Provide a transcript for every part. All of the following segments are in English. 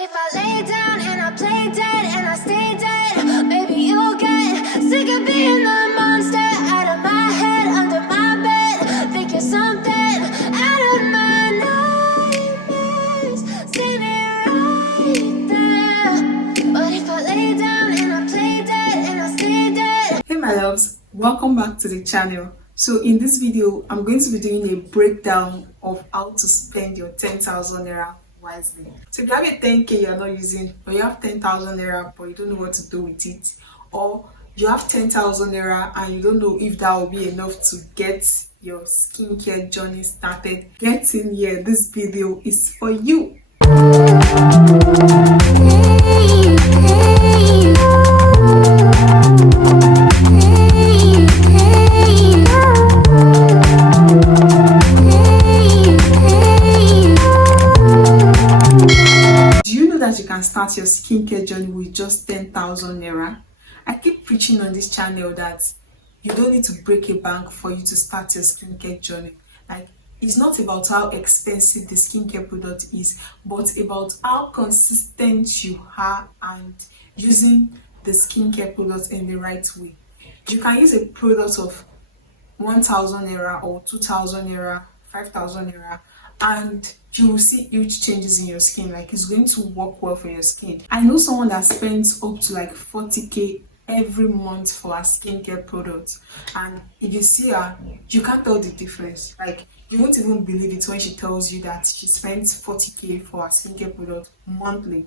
But if I lay down and I play dead and I stay dead, maybe you'll get sick of being the monster out of my head, under my bed. Think you're something out of my nightmares, standing right there. But if I lay down and I play dead and I stay dead. Hey my loves, welcome back to the channel. So in this video, I'm going to be doing a breakdown of how to spend your 10,000 naira wisely. So if you have a 10k you're not using, or you have 10,000 naira but you don't know what to do with it, or you have 10,000 naira and you don't know if that will be enough to get your skincare journey started, get in here. This video is for you. You can start your skincare journey with just 10,000 naira. I keep preaching on this channel that you don't need to break a bank for you to start your skincare journey. Like, it's not about how expensive the skincare product is, but about how consistent you are and using the skincare product in the right way. You can use a product of 1,000 naira or 2,000 naira, 5,000 naira, and you will see huge changes in your skin. Like, it's going to work well for your skin. I know someone that spends up to like 40k every month for her skincare products, and if you see her, you can't tell the difference. Like, you won't even believe it when she tells you that she spends 40k for her skincare product monthly.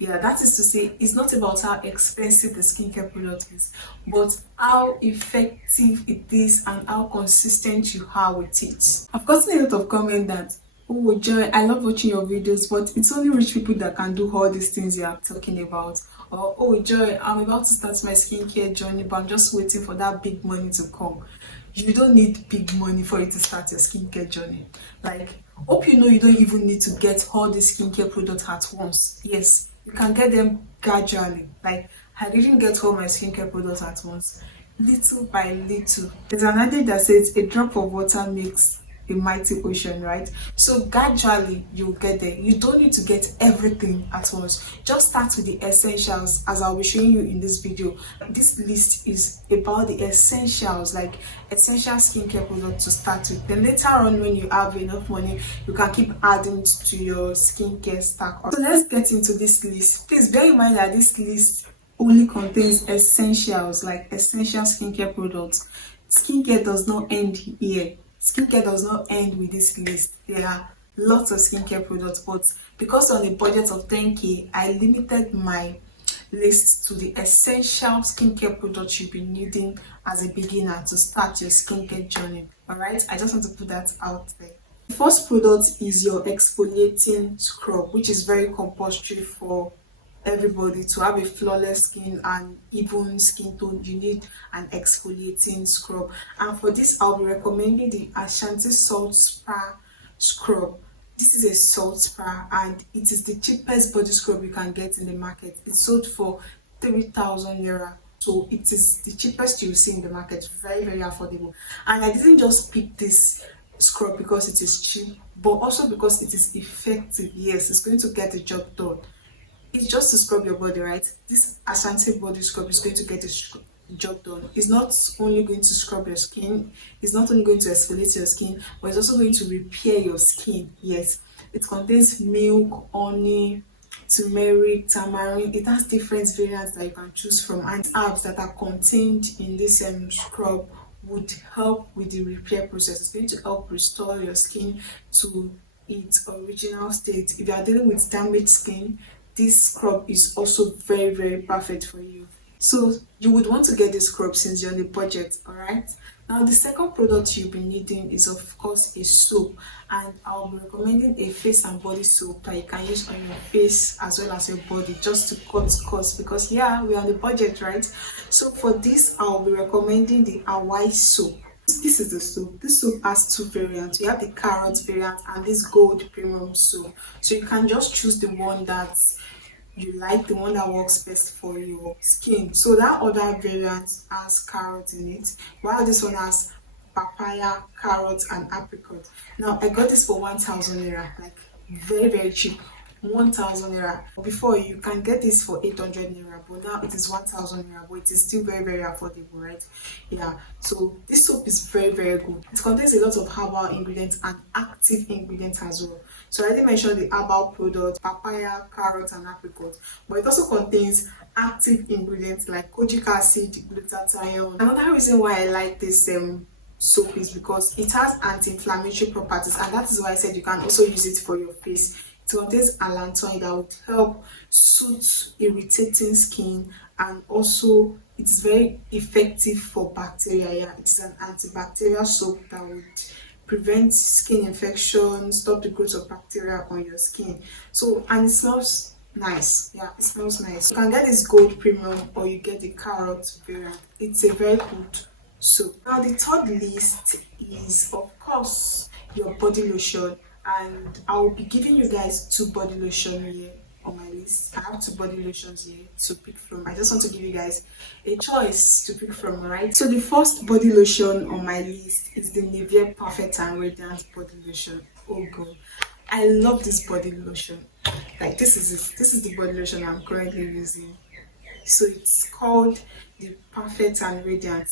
Yeah, that is to say, it's not about how expensive the skincare product is, but how effective it is and how consistent you are with it. I've gotten a lot of comment that, oh Joy, I love watching your videos, but it's only rich people that can do all these things you are talking about. Or, oh Joy, I'm about to start my skincare journey, but I'm just waiting for that big money to come. You don't need big money for you to start your skincare journey. Like, hope you know you don't even need to get all the skincare products at once. Yes, you can get them gradually. Like, I didn't get all my skincare products at once, little by little. There's an adage that says a drop of water makes a mighty ocean, right? So gradually you'll get there. You don't need to get everything at once. Just start with the essentials, as I'll be showing you in this video. This list is about the essentials, like essential skincare products to start with. Then later on, when you have enough money, you can keep adding to your skincare stack. So let's get into this list. Please bear in mind that this list only contains essentials, like essential skincare products. Skincare does not end here. Skincare does not end with this list. There are lots of skincare products, but because on a budget of 10k, I limited my list to the essential skincare products you'll be needing as a beginner to start your skincare journey. Alright, I just want to put that out there. The first product is your exfoliating scrub, which is very compulsory for everybody. To have a flawless skin and even skin tone, you need an exfoliating scrub, and for this I'll be recommending the Asantee salt spa scrub. This is a salt spa and it is the cheapest body scrub you can get in the market. It's sold for 3,000 naira, so it is the cheapest you will see in the market. Very, very affordable. And I didn't just pick this scrub because it is cheap, but also because it is effective. Yes, it's going to get the job done. It's just to scrub your body, right? This Asantee body scrub is going to get the job done. It's not only going to scrub your skin, it's not only going to exfoliate your skin, but it's also going to repair your skin. Yes, it contains milk, honey, turmeric, tamarind. It has different variants that you can choose from, and herbs that are contained in this scrub would help with the repair process. It's going to help restore your skin to its original state. If you are dealing with damaged skin, this scrub is also very, very perfect for you. So you would want to get this scrub since you're on a budget. All right, now the second product you'll be needing is of course a soap, and I'll be recommending a face and body soap that you can use on your face as well as your body, just to cut costs, because yeah, we're on the budget, right? So for this I'll be recommending the Hawaii soap. This is the soap. This soap has two variants. We have the carrot variant and this gold premium soap. So you can just choose the one that you like, the one that works best for your skin. So that other variant has carrot in it, while this one has papaya, carrot and apricot. Now I got this for 1,000 naira, like very, very cheap. 1000 naira. Before, you can get this for 800 naira, but now it is 1000 naira, but it is still very, very affordable, right? Yeah, so this soap is very, very good. It contains a lot of herbal ingredients and active ingredients as well. So I already mentioned the herbal products, papaya, carrot, and apricot, but it also contains active ingredients like kojic acid, glutathione. Another reason why I like this soap is because it has anti-inflammatory properties, and that is why I said you can also use it for your face. It contains allantoin that would help soothe irritating skin, and also it's very effective for bacteria. Yeah, it's an antibacterial soap that would prevent skin infection, stop the growth of bacteria on your skin. So, and it smells nice. Yeah, it smells nice. You can get this gold premium or you get the carrot variant. It's a very good soap. Now the third list is of course your body lotion, and I will be giving you guys two body lotion here on my list. I have two body lotions here to pick from. I just want to give you guys a choice to pick from, right? So the first body lotion on my list is the Nivea Perfect and Radiant body lotion. Oh god, I love this body lotion. Like, this is it. This is the body lotion I'm currently using. So it's called the Perfect and Radiant,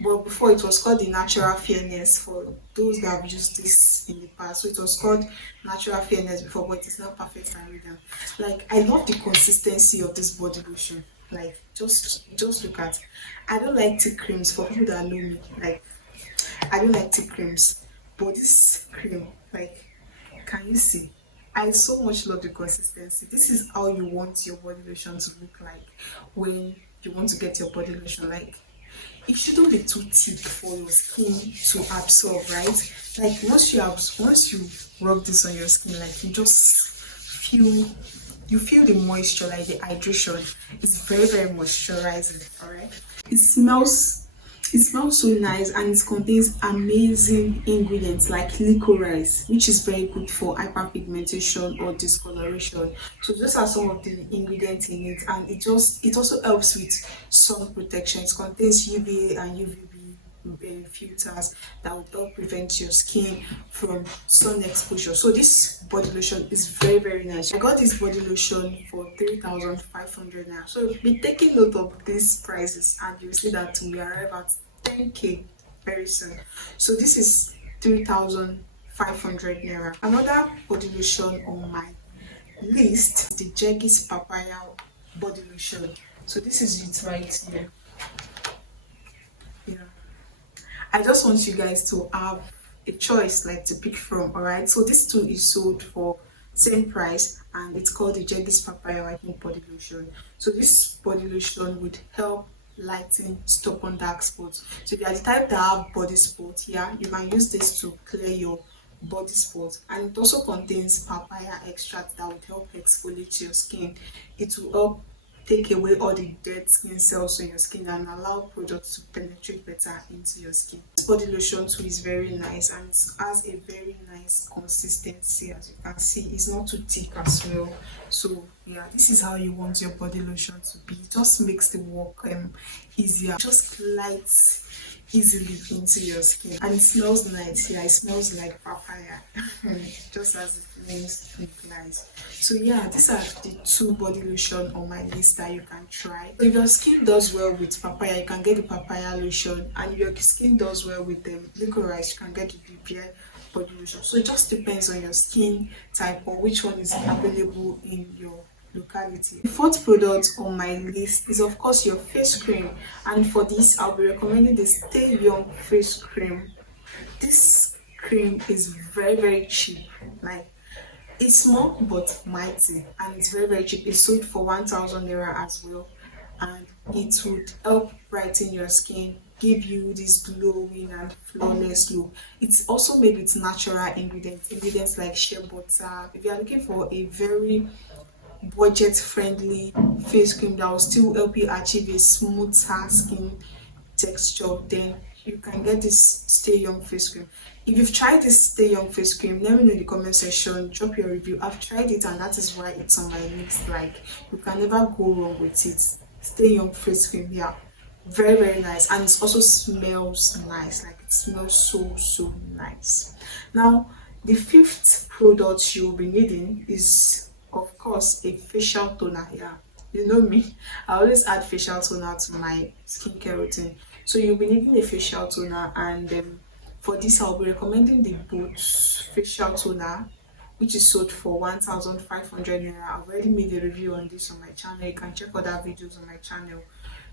but before it was called the Natural Fairness for those that have used this in the past. So it was called Natural Fairness before, but it's now Perfect and Radiant. Like, I love the consistency of this body lotion. Like, just look at. I don't like thick creams. For people that know me, like, I don't like thick creams, but this cream, like, can you see? I so much love the consistency. This is how you want your body lotion to look like when you want to get your body lotion. Like, it shouldn't be too thick for your skin to absorb, right? Like, once you rub this on your skin, like, you feel the moisture, like the hydration. It's very, very moisturizing. All right. It smells so nice, and it contains amazing ingredients like licorice, which is very good for hyperpigmentation or discoloration. So those are some of the ingredients in it, and it also helps with sun protection. It contains UVA and UVB filters that will help prevent your skin from sun exposure. So this body lotion is very, very nice. I got this body lotion for 3,500 naira. So be taking note of these prices, and you'll see that we arrive at 10k very soon. So this is 3,500 naira. Another body lotion on my list is the Jergens papaya body lotion. So this is it right here. Yeah, I just want you guys to have a choice, like, to pick from. All right, so this too is sold for same price, and it's called the Jergens papaya whitening body lotion. So this body lotion would help lighten stubborn dark spots. So if you are the type that have body spots, yeah, you can use this to clear your body spots. And it also contains papaya extract that would help exfoliate your skin. It will help take away all the dead skin cells on your skin and allow products to penetrate better into your skin. This body lotion too is very nice, and it has a very nice consistency. As you can see, it's not too thick as well. So yeah, this is how you want your body lotion to be. It just makes the work easier. Just glides easily into your skin, and it smells nice. Yeah, it smells like papaya just as it means implies. So yeah, these are the two body lotion on my list that you can try. So if your skin does well with papaya, you can get the papaya lotion, and if your skin does well with the licorice, you can get the BRIGHTEN body lotion. So it just depends on your skin type or which one is available in your locality. The fourth product on my list is of course your face cream, and for this I'll be recommending the Stay Young face cream. This cream is very, very cheap. Like, it's small but mighty, and it's very, very cheap. It's sold for 1,000 naira as well, and it would help brighten your skin, give you this glowing and flawless look. It's also made with natural ingredients like shea butter. If you are looking for a very budget friendly face cream that will still help you achieve a smoother skin texture, then you can get this Stay Young face cream. If you've tried this Stay Young face cream, let me know in the comment section. Drop your review. I've tried it, and that is why it's on my list. Like, you can never go wrong with it. Stay Young face cream, yeah, very, very nice, and it also smells nice. Like, it smells so nice. Now the fifth product you'll be needing is of course a facial toner. Yeah, you know me, I always add facial toner to my skincare routine. So you'll be needing a facial toner, and for this I'll be recommending the Boots facial toner, which is sold for 1,500 naira. I've already made a review on this on my channel. You can check other videos on my channel,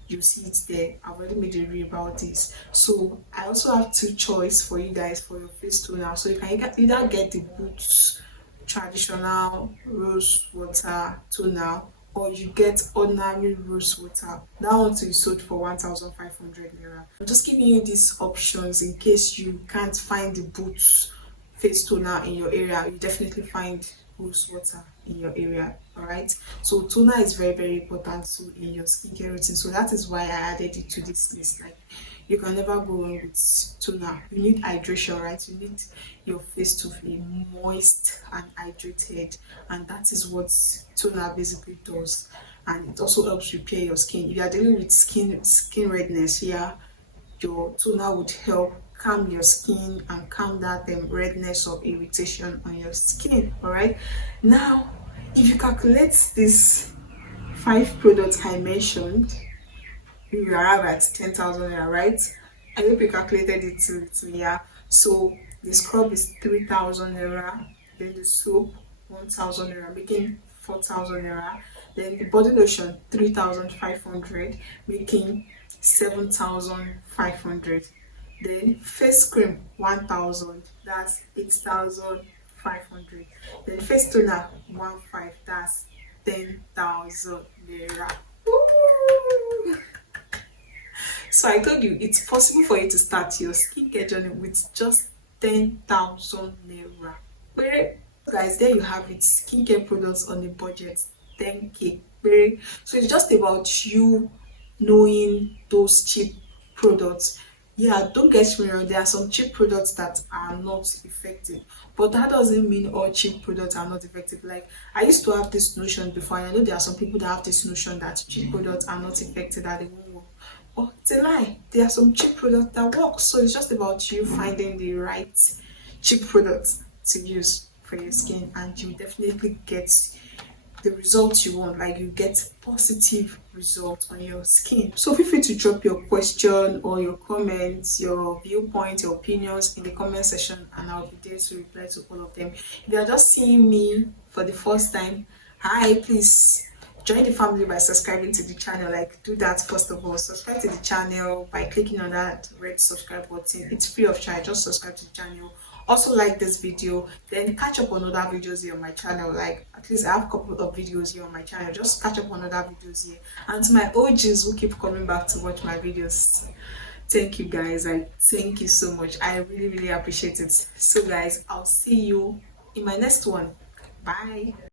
you see it there. I've already made a review about this. So I also have two choice for you guys for your face toner. So you can either get the Boots traditional rose water toner, or you get ordinary rose water. That one too is sold for 1,500 naira. I'm just giving you these options in case you can't find the Boots face toner in your area. You definitely find rose water in your area. All right, so toner is very very important so in your skincare routine, so that is why I added it to this list. Like, you can never go wrong with toner. You need hydration, right? You need your face to be moist and hydrated, and that is what toner basically does. And it also helps repair your skin. If you are dealing with skin redness, yeah, your toner would help calm your skin and calm that redness or irritation on your skin. All right, now if you calculate this 5 products I mentioned, you arrive at 10,000 naira, right? I hope you calculated it to yeah. So the scrub is 3,000 naira, then the soap 1,000 naira, making 4,000 naira. Then the body lotion 3,500, making 7,500. Then face cream 1,000, that's 8,500. Then face toner 1,500, that's 10,000 naira. Woo! So I told you it's possible for you to start your skincare journey with just 10,000 naira. Guys, there you have it. Skincare products on a budget, 10k. So it's just about you knowing those cheap products. Yeah, don't get me wrong, there are some cheap products that are not effective, but that doesn't mean all cheap products are not effective. Like, I used to have this notion before, and I know there are some people that have this notion that cheap products are not effective, that they won't work. But it's a lie. There are some cheap products that work. So it's just about you finding the right cheap products to use for your skin, and you definitely get the results you want. Like, you get positive results on your skin. So feel free to drop your question or your comments, your viewpoints, your opinions in the comment section, and I'll be there to reply to all of them. If you are just seeing me for the first time, hi, please join the family by subscribing to the channel. Like, do that first of all. Subscribe to the channel by clicking on that red subscribe button. It's free of charge. Just subscribe to the channel. Also like this video, then catch up on other videos here on my channel. Like, at least I have a couple of videos here on my channel. Just catch up on other videos here. And to my OGs who keep coming back to watch my videos, thank you guys. I thank you so much. I really really appreciate it. So guys, I'll see you in my next one. Bye.